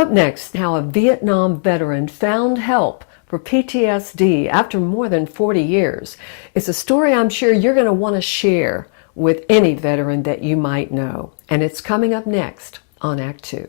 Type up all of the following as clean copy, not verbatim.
Up next, how a Vietnam veteran found help for PTSD after more than 40 years. It's a story I'm sure you're going to want to share with any veteran that you might know. And it's coming up next on Act Two.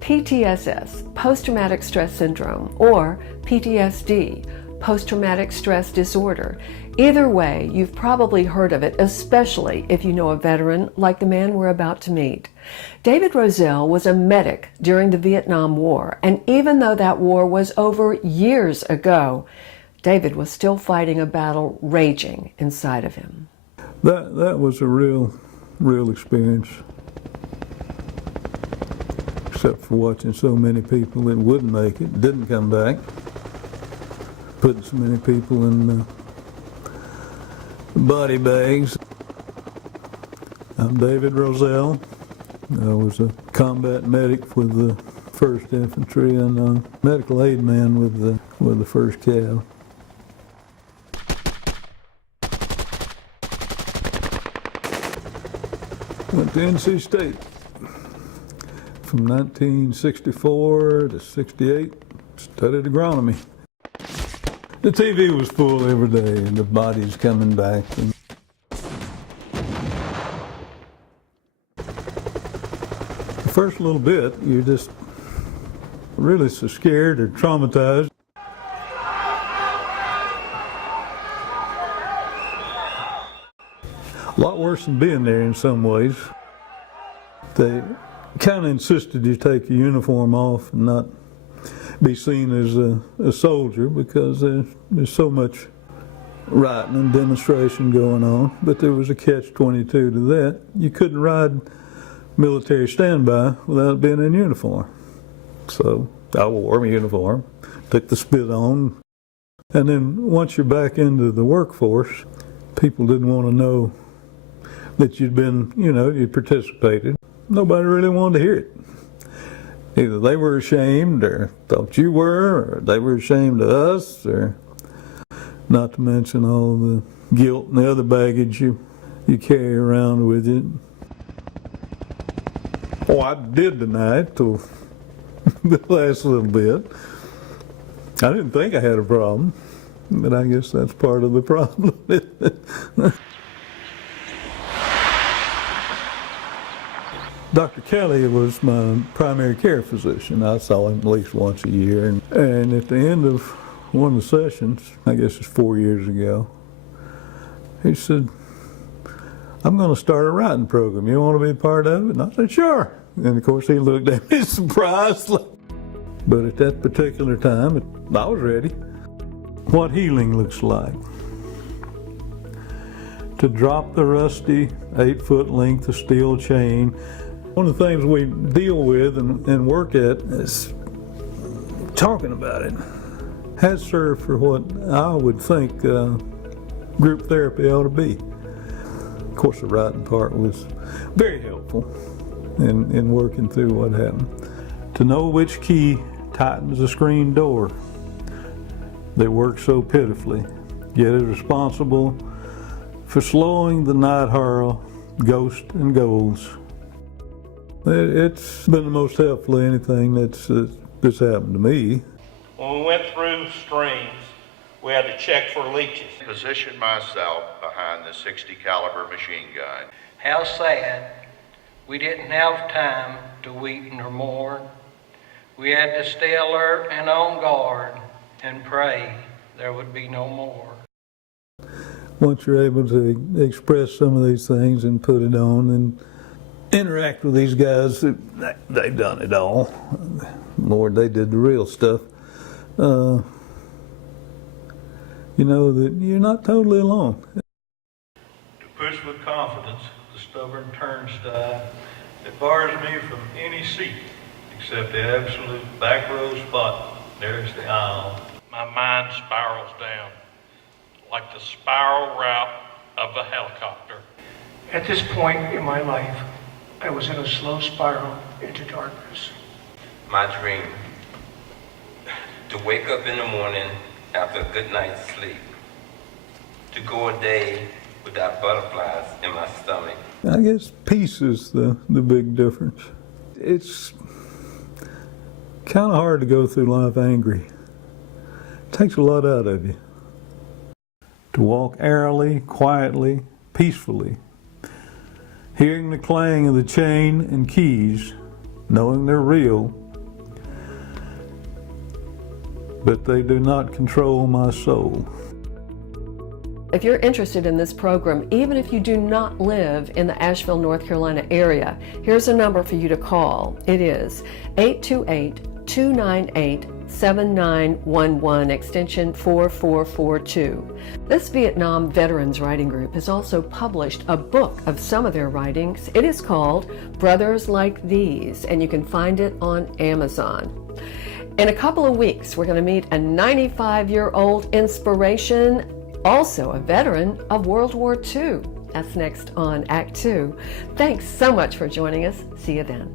PTSS, post-traumatic stress syndrome, or PTSD, post-traumatic stress disorder. Either way, you've probably heard of it, especially if you know a veteran like the man we're about to meet. David Rozzell was a medic during the Vietnam War, and even though that war was over years ago, David was still fighting a battle raging inside of him. That was a real experience. Except for watching so many people that wouldn't make it, didn't come back, putting so many people in body bags. I'm David Rozzell. I was a combat medic with the 1st Infantry and a medical aid man with the 1st Cav. Went to NC State. From 1964 to 68, studied agronomy. The TV was full every day and the bodies coming back. And the first little bit, you're just really so scared or traumatized. A lot worse than being there in some ways. They kind of insisted you take your uniform off and not be seen as a soldier because there's so much rioting and demonstration going on. But there was a catch-22 to that. You couldn't ride military standby without being in uniform. So I wore my uniform, took the spit on, and then once you're back into the workforce, people didn't want to know that you'd been, you'd participated. Nobody really wanted to hear it. Either they were ashamed or thought you were, or they were ashamed of us, or not to mention all the guilt and the other baggage you carry around with you. Oh, I did deny it till the last little bit. I didn't think I had a problem, but I guess that's part of the problem. Dr. Kelly was my primary care physician. I saw him at least once a year. And at the end of one of the sessions, I guess it's 4 years ago, he said, "I'm going to start a writing program. You want to be a part of it?" And I said, "Sure." And of course he looked at me surprised. But at that particular time, I was ready. What healing looks like. To drop the rusty 8-foot length of steel chain. One of the things we deal with and work at is talking about it. Has served for what I would think group therapy ought to be. Of course, the writing part was very helpful in working through what happened. To know which key tightens a screen door that works so pitifully, yet is responsible for slowing the night hurl, ghosts and goals. It's been the most helpful of anything that's happened to me. When we went through streams, we had to check for leeches. Position myself behind the 60 caliber machine gun. How sad we didn't have time to weep nor mourn. We had to stay alert and on guard and pray there would be no more. Once you're able to express some of these things and put it on and interact with these guys, they've done it all. Lord, they did the real stuff. You know that you're not totally alone. To push with confidence the stubborn turnstile that bars me from any seat except the absolute back row spot nearest the aisle. My mind spirals down like the spiral route of a helicopter. At this point in my life, I was in a slow spiral into darkness. My dream, to wake up in the morning after a good night's sleep, to go a day without butterflies in my stomach. I guess peace is the big difference. It's kind of hard to go through life angry. It takes a lot out of you. To walk airily, quietly, peacefully, hearing the clang of the chain and keys, knowing they're real, but they do not control my soul. If you're interested in this program, even if you do not live in the Asheville, North Carolina area, here's a number for you to call. It is 828-298-7911, extension 4442. This Vietnam Veterans Writing Group has also published a book of some of their writings. It is called Brothers Like These, and you can find it on Amazon. In a couple of weeks, we're going to meet a 95-year-old inspiration, also a veteran of World War II. That's next on Act Two. Thanks so much for joining us. See you then.